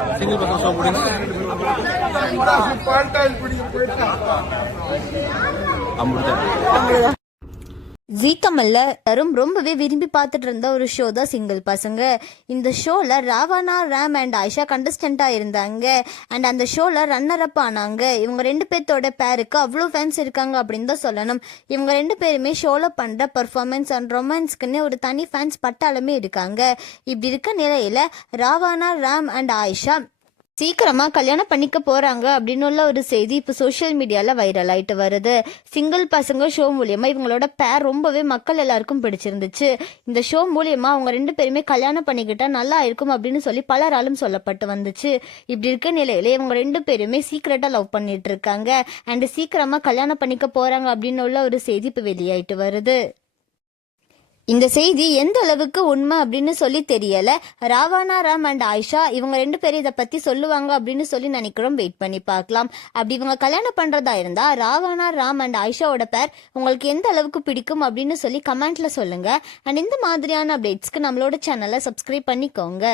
Single பசங்க show முடியுங்க. ஜீ தமிழ்ல எல்லாரும் ரொம்பவே விரும்பி பார்த்துட்டு இருந்த ஒரு ஷோ தான் சிங்கிள் பசங்க. இந்த ஷோல ராவணா ராம் அண்ட் ஆயிஷா கண்டஸ்டண்டா இருந்தாங்க. அண்ட் அந்த ஷோல ரன்னர் அப் ஆனாங்க. இவங்க ரெண்டு பேர்த்தோட பேருக்கு அவ்வளோ ஃபேன்ஸ் இருக்காங்க அப்படின்னு தான் சொல்லணும். இவங்க ரெண்டு பேருமே ஷோல பண்ற பர்ஃபார்மன்ஸ் அண்ட் ரொமான்ஸ்க்குன்னு ஒரு தனி ஃபேன்ஸ் பட்டாலுமே இருக்காங்க. இப்படி இருக்க நிலையில ராவணா ராம் அண்ட் ஆயிஷா சீக்கிரமா கல்யாணம் பண்ணிக்க போறாங்க அப்படின்னு உள்ள ஒரு செய்தி இப்போ சோஷியல் மீடியால வைரல் ஆயிட்டு வருது. சிங்கிள் பசங்க ஷோ மூலியமா இவங்களோட பேர் ரொம்பவே மக்கள் எல்லாருக்கும் பிடிச்சிருந்துச்சு. இந்த ஷோ மூலியமா அவங்க ரெண்டு பேருமே கல்யாணம் பண்ணிக்கிட்டா நல்லா இருக்கும் அப்படின்னு சொல்லி பலராலும் சொல்லப்பட்டு வந்துச்சு. இப்படி இருக்க நிலையில இவங்க ரெண்டு பேருமே சீக்கிரட்டா லவ் பண்ணிட்டு இருக்காங்க. அண்ட் சீக்கிரமா கல்யாணம் பண்ணிக்க போறாங்க அப்படின்னு உள்ள ஒரு செய்தி இப்போ வெளியாயிட்டு வருது. இந்த செய்தி எந்த அளவுக்கு உண்மை அப்படின்னு சொல்லி தெரியல. ராவணா ராம் அண்ட் ஆயிஷா இவங்க ரெண்டு பேரும் இதை பத்தி சொல்லுவாங்க அப்படின்னு சொல்லி நினைக்கிறோம். வெயிட் பண்ணி பார்க்கலாம். அப்படி இவங்க கல்யாணம் பண்றதா இருந்தா ராவணா ராம் அண்ட் ஆயிஷாவோட பேர் உங்களுக்கு எந்த அளவுக்கு பிடிக்கும் அப்படின்னு சொல்லி கமெண்ட்ல சொல்லுங்க. அண்ட் இந்த மாதிரியான அப்டேட்ஸ்க்கு நம்மளோட சேனலை சப்ஸ்கிரைப் பண்ணிக்கோங்க.